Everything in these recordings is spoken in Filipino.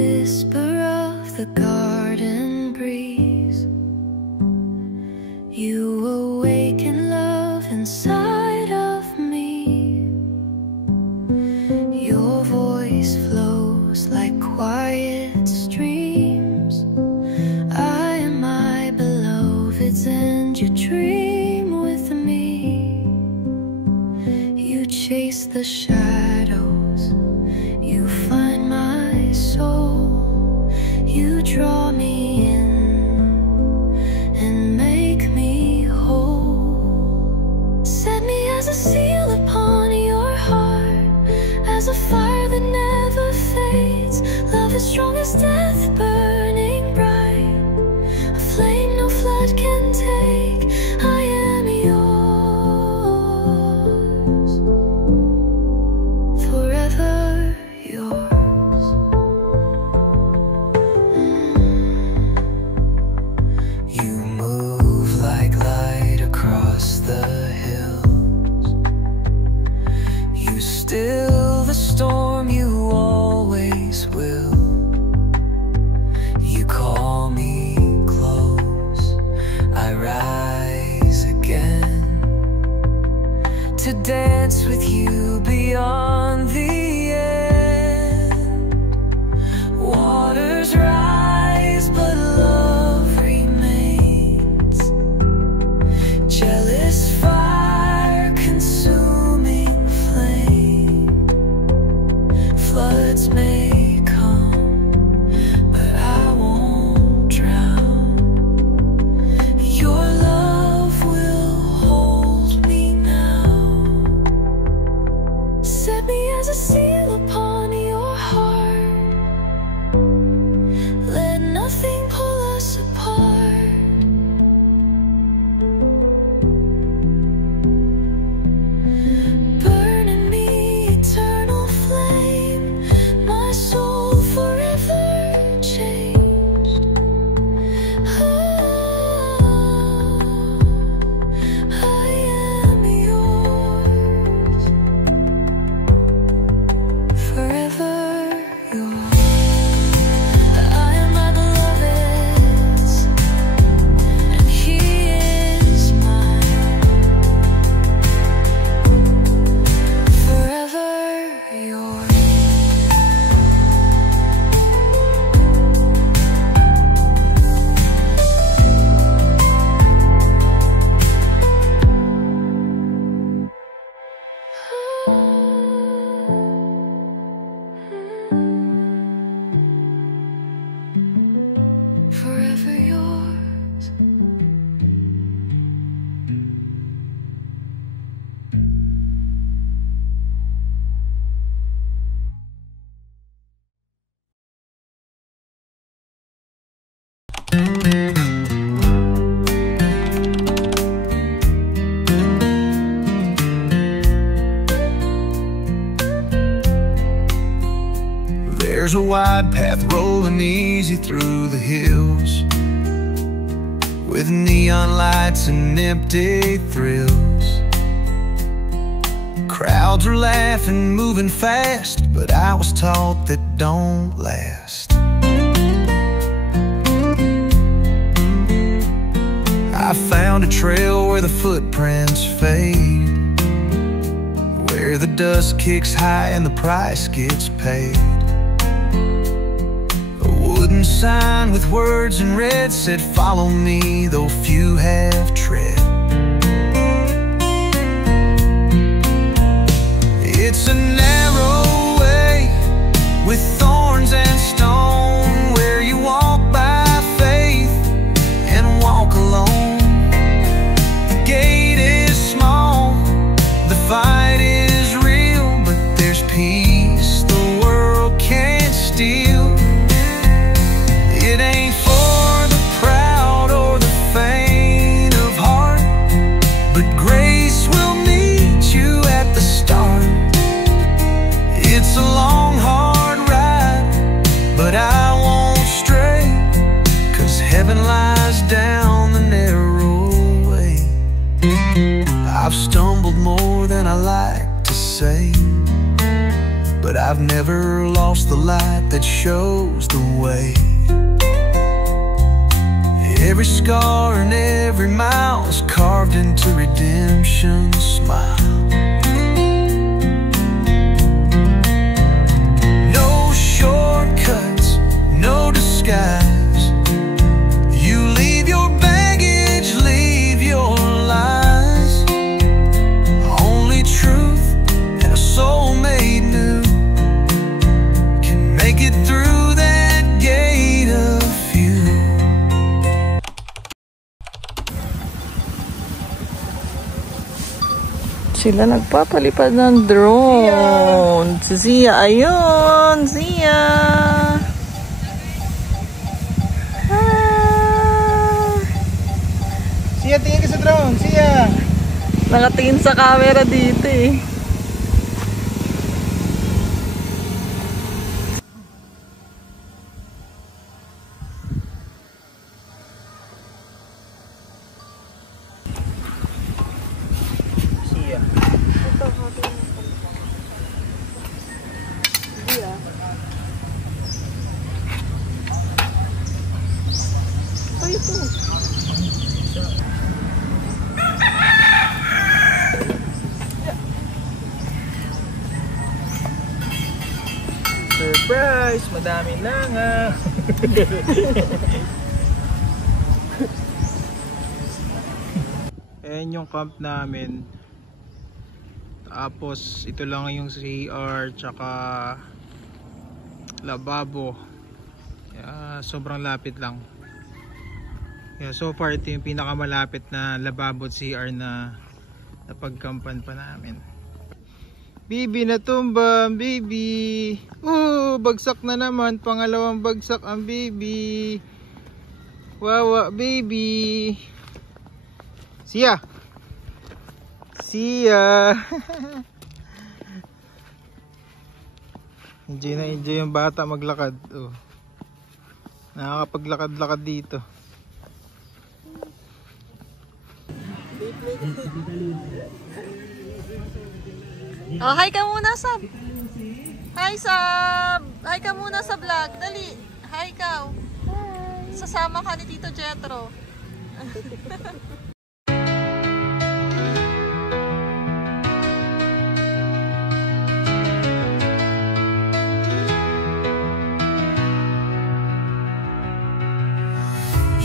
whisper of the garden breeze. You awaken love inside of me. Your voice flows like quiet streams. I am my beloved's and you dream with me. You chase the shadows, you find my soul. You draw me in and make me whole. Set me as a seal upon your heart, as a fire that never fades. Love as strong as death, burning bright, a flame no flood can take. I am yours, forever yours. You move like light across the hills. You still the storm, you always will. You call me close, I rise again, to dance with you beyond the end. Waters rise, but love remains. Jealous fire, consuming flame. Floods may come, but I won't drown. Your love will hold me now. Set me as a seal upon your heart. Let nothing pull us apart. Burn in me, eternal flame, my soul forever changed. I am yours, forever yours. I am my beloved's, and he is mine, forever yours. Forever yours. There's a wide path rolling easy through the hills, with neon lights and empty thrills. Crowds are laughing, moving fast, but I was taught that don't last. I found a trail where the footprints fade, where the dust kicks high and the price gets paid. Wooden sign with words in red said, follow me, though few have tread. It's a narrow way with thorns and stone, where you walk by faith and walk alone. The gate is small, the fight is real, but there's peace the world can't steal. It ain't for the proud or the faint of heart, but grace will meet you at the start. It's a long, hard ride, but I won't stray, 'cause heaven lies down the narrow way. I've stumbled more than I like to say, but I've never lost the light that shows the way. Every scar and every mile is carved into redemption's smile. No shortcuts, no disguise. You leave your baggage, leave your lies. Only truth and a soul made new can make it through that gate of few. Sila nagpapalipad ng drone. Si Zia, ayun! Zia! Zia, tingin ka sa drone. Zia! Nakatingin sa camera dito eh. Surprise! Madaming langa! Ayan yung camp namin. Tapos ito lang yung CR tsaka lababo. Sobrang lapit lang. So far ito yung pinakamalapit na lababo at CR na napagkampan pa namin. Bibi, natumba ang baby. Bagsak na naman. Pangalawang bagsak ang baby. Wawa baby. Siya. Enjoy na enjoy yung bata maglakad. Nakakapaglakad-lakad dito. Oh, hi ka muna, Sab. Hi, Sab. Hi ka muna sa vlog. Dali. Hi, ikaw. Hi. Sasama ka ni Tito Jetro.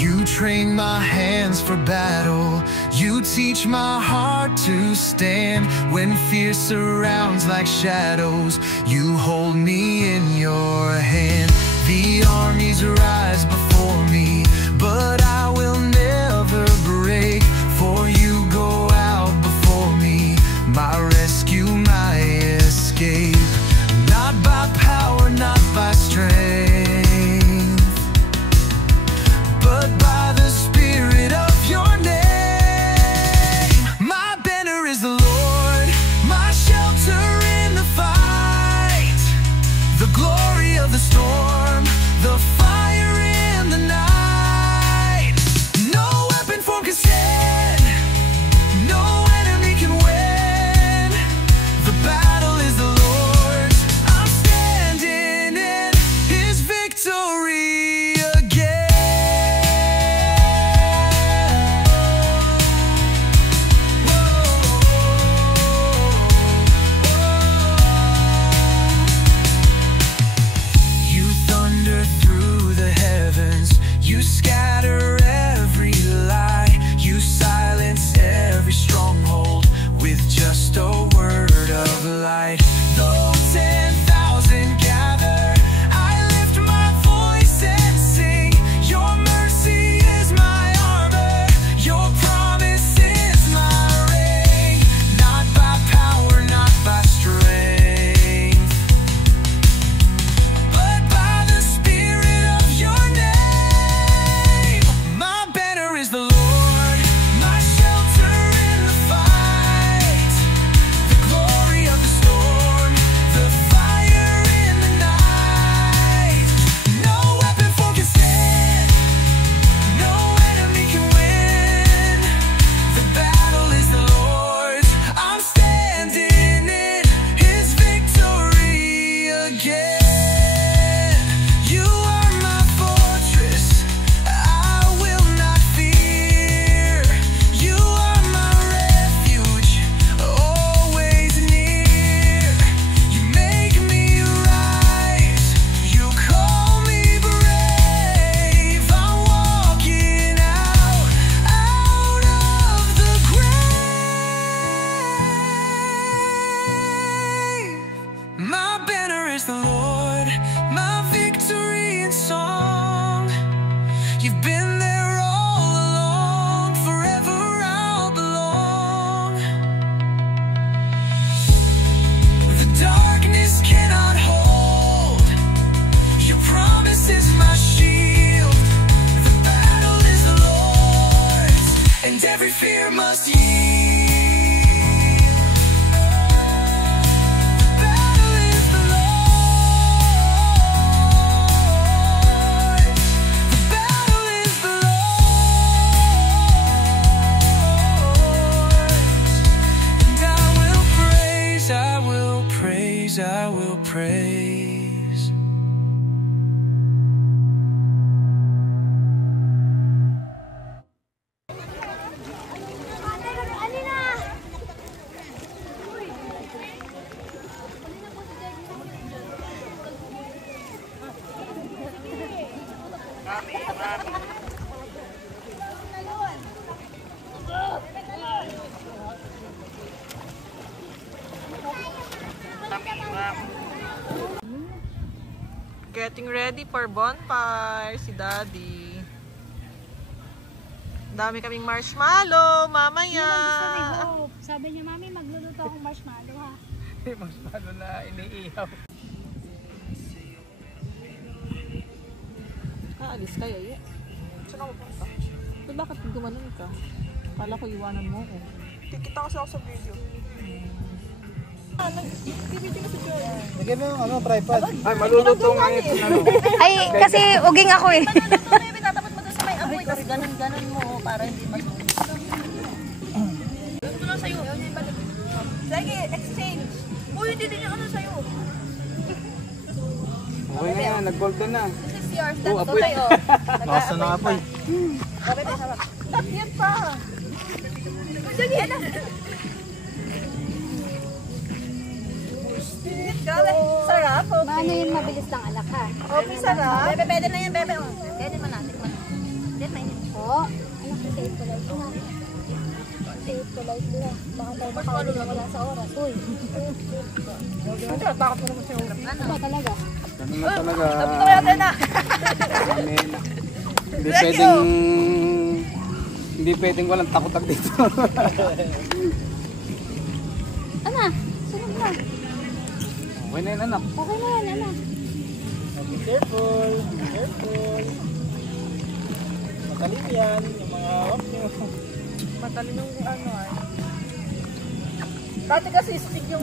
You train my hands for battle. You teach my heart to stand. When fear surrounds like shadows, you hold me in your hand. The armies rise before me, but I will never break. For you go out before me, my rescue, my escape. Not by power, not by strength, but by the Spirit of your name. My banner is the Lord, my shelter in the fight. The glory of the storm, the fire in the night. just heal. The battle is the Lord's. The battle is the Lord's. And I will praise, I will praise, I will praise. Getting ready for bonfire si Daddy. Dami kaming marshmallow mamaya. Sabi niya, Mami, magluluto akong marshmallow ha. Marshmallow na iniihaw. Aalis kayo, eh. Saan ako punta? So, bakit gumanon ka? Kala ko iwanan mo ko. Kikita kasi ako sa video. Lagyan mo yung tripod. Ay, maluluto ngayon. Ay, kasi uging ako eh. Tatapat mo doon sa may amoy, tapos ganun-ganun mo para hindi masunog. Ito lang sa'yo. Sige, exchange. Uy, hindi din yung ano sa'yo. Okay na yan, nag-golden na. This is yours. That's okay, oh. Basta na apoy. Okay, tama. Stop yan pa. Sige, yan na. Grabe, sarap. Paano yun mabilis lang anak ha? Okay, sarap. Bebe, pwede na yan, bebe. Pwede man natin. Pwede mainit. Oo. Anak, save ko lightly ha. Save ko lightly ha. Baka tayo makawala na wala sa oras. Uy. Takot mo naman siya ulam. Ano ba talaga? Ganun na talaga. Sabi ko kaya tayo na. Hindi pwedeng walang takot dito. Ana, sunod na. Okay na yun, anak. Okay na yan, anak. Be careful. Careful. Matalim yan. Yung mga hawak nyo. Matalim yung ano ay. Dati kasi stick yung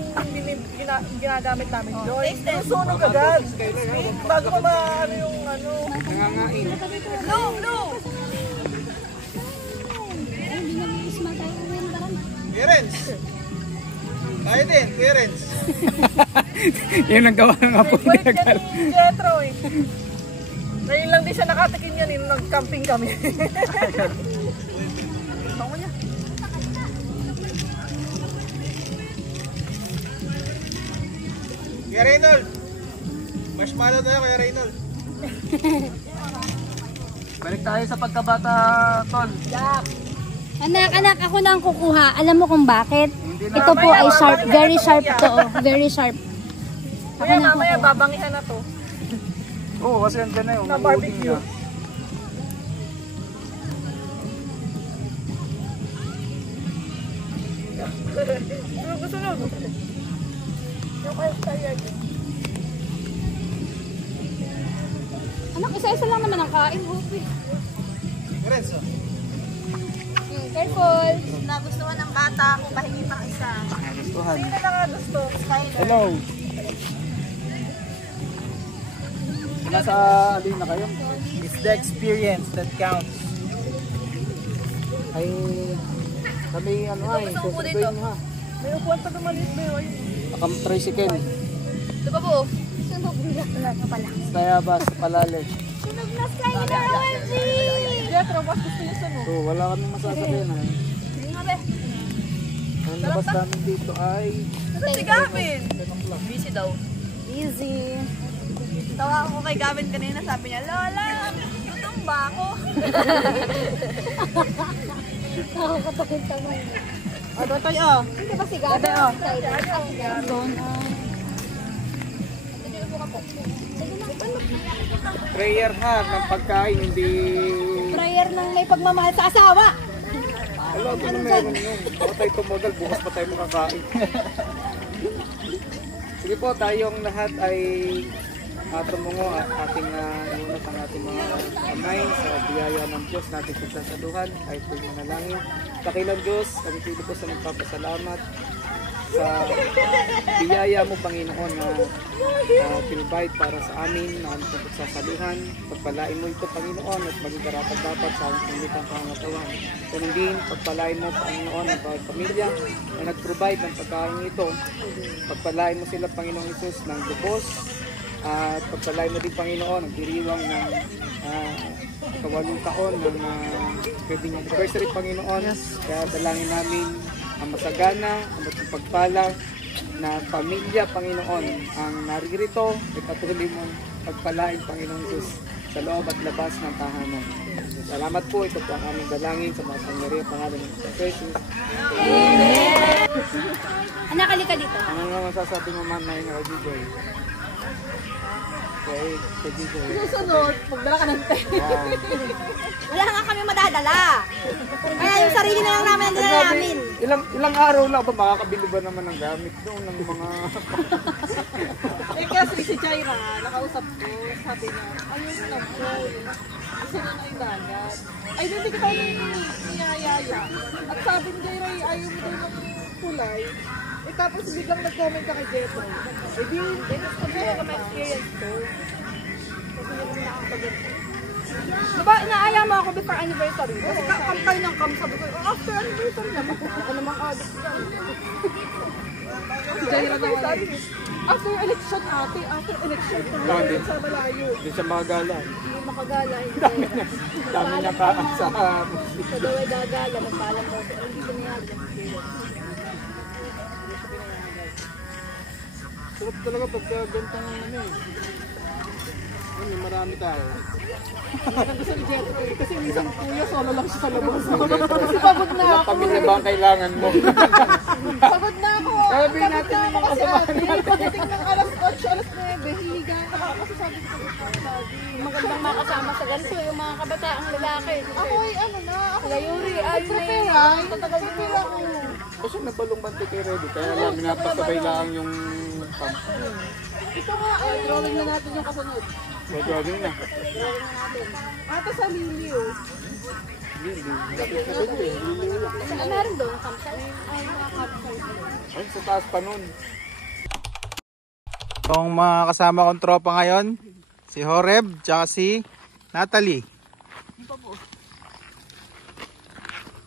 ginagamit namin. Joy, sunog agad. Stick, bago pa ano yung ano. Nangangain. Blue, blue. Ay, hindi na may isma tayo. Parents! Tayo din, parents! Yung naggawa ng apoy na Balik yan ni Jetro eh. Ngayon lang din siya nakatikin yan nung nag-camping kami. Bango niya. Kuya Reynold! Marshmallow tayo, Kuya Reynold. Balik tayo sa pagkabata, Tol. Anak, ako na ang kukuha. Alam mo kung bakit? Ito po ay sharp. Very sharp to. Oh. Very sharp. Kaya mamaya babangihan na to. Oo, kasi andyan na yung Na barbecue. Sunog. Yung kayo tired. Anak, isa-isa lang naman ang kain. Parents, oh. Careful. Nagustuhan ng bata kung pahingi pang isa. Gustuhan. Sino na gusto? Skyler. Hello! Nasa alin na kayo? It's the experience that counts. Ay, kami ano ay, susubuin mo ha. May upuan pa dumalit ba yun? Akam tricycle. Ito pa po. Sunog na pala. Kaya ba sa palale? Sunog na Skyler. OMG! Jetro, mas gusto niya sa no? So, wala kaming masasabihin ha. Hindi nga be. Ang labas namin dito ay Ito si Gavin. Busy daw. Easy. Tawa ako kay Gavin kanina, sabi niya, Lola, gutom ba ako? Nakakatakot ka mo. O, doon tayo. Hindi ba si Gabi? Doon. prayer ha ng pagkain, hindi... Prayer ng may pagmamahal sa asawa. Alam, ano meron yun? Ako tayo tumagal, bukas pa tayo makakain. Sige po, tayong lahat ay tumungo at ating iunat ang ating mga kamay sa biyaya ng Diyos natin pagsasaluhan kahit po manalangin. Dakilang Diyos, kami pili po sa magpapasalamat sa biyaya mo, Panginoon, na provide para sa amin na aming pagsasaluhan. Pagpalain mo ito, Panginoon, at maging karapat-dapat sa aming pangitang pangatawan. Ganun din, pagpalain mo, Panginoon, ang bawat pamilya na nag-provide ng pagkain ito. Pagpalain mo sila, Panginoong Isus, ng lubos. At pagpalain mo din, Panginoon, ang diriwang ng 8 taon ng wedding anniversary, Panginoon. Kaya dalangin namin ang masagana, ang pagpala na pamilya, Panginoon, ang naririto, ipatuloy mong pagpalain, Panginoon Diyos, sa loob at labas ng tahanan. Salamat po, ito po ang aming dalangin sa mga pangyari at pangalan ng Jesus. Anak, halika dito. Ano nga masasabi mo, Ma'am, na yung Gigoy? Kay Gigoy. Susunod, magdala ka ng Wala nga kami madadala. Kaya yung sarili na lang namin ang dala namin. Ilang araw lang ba makakabili ba naman ng gamit doon ng mga... kasi si Jaira, nakausap ko, sabi niya, ayun na po, gusto na yung dagat. Ay, hindi kita niyayaya. At sabi ni Jaira, ayaw mo daw ng kulay. Tapos biglang nag-comment ka kay Jetro. Eh di, sabi ko na experience ko. Kasi hindi naman nakakasagot ko. Diba, inaaya mo ako before anniversary? Kasi kampay ng kam, sabi ko, after anniversary naman. Ako namang addict ka. Si Jaira naman. After election ate, after election ate, sa malayo. Hindi siya makagala. Hindi makagala, hindi. Dami niya ka sa... Sa daw ay gagala, magpaalam ko. Hindi ko niya. Sarap talaga pagka gantang ano eh. Ano, marami tayo. Ang gusto ni Jetro eh, kasi minsan kuya, solo lang siya sa labas. Kasi pagod na Ilang ako. pamilya ba ang kailangan mo? Pagod na ako. Sabi natin yung mga kasama natin. Pagdating ng alas 8, alas 9, hihiga na ako kasi sabi ko pagod na ako. Magandang makasama sa ganito, yung mga kabataang lalaki. Ako ay ano na, ako Layuri, ay prepare ay. Prepare ako. Kasi nabalong bante kay Ready, kaya lang minapasabay lang yung pump. Ito nga ay, drawing na natin yung kasunod. So, drawing na. Ate sa Lili oh. Meron doon, kamsal. Ay, sa taas pa nun. Itong mga kasama kong tropa ngayon, si Horeb, tsaka si Natalie.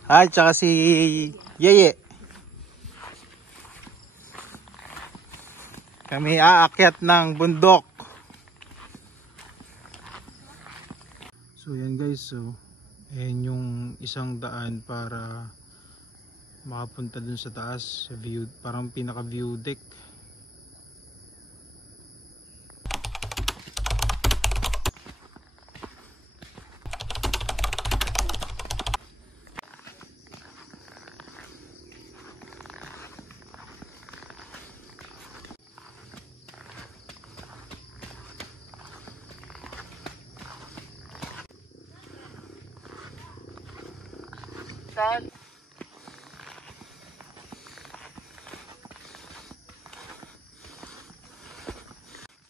Ay, tsaka si Yeye. Kami aakyat ng bundok. So yan guys, so ayan yung isang daan para makapunta dun sa taas, view, parang pinaka view deck.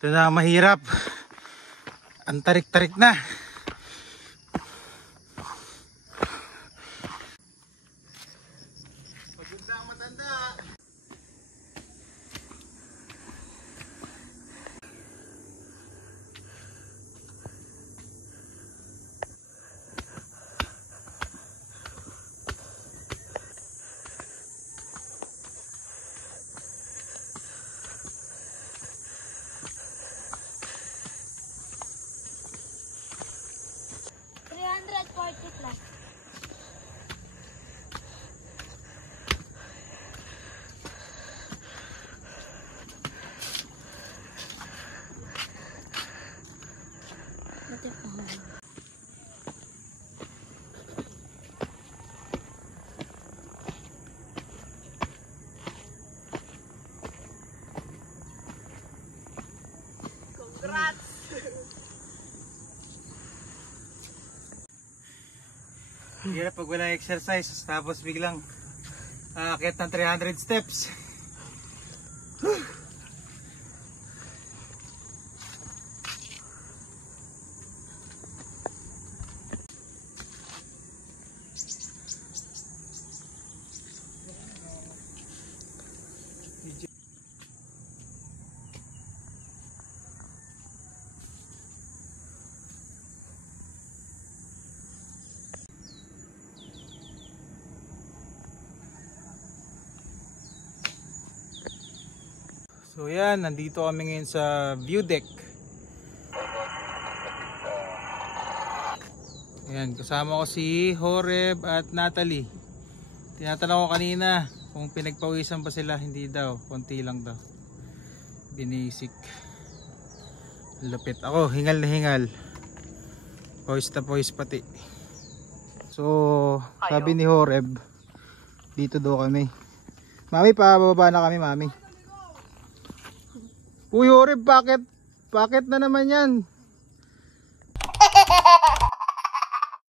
Ito na mahirap. Ang tarik-tarik na. Pagod na ang matanda. Plus. Congrats! Hirap pag walang exercise, tapos biglang aakyat ng 300 steps. So yan, nandito kami ngayon sa view deck. Ayan, kasama ko si Horeb at Natalie. Tinatanong ko kanina kung pinagpawisan ba sila. Hindi daw, konti lang daw. Binisik. Lapit ako, hingal na hingal. Pawis na pawis pati. So, sabi ni Horeb, dito daw kami. Mami, pababa na kami, mami. Uy, Horeb, bakit? Bakit na naman yan?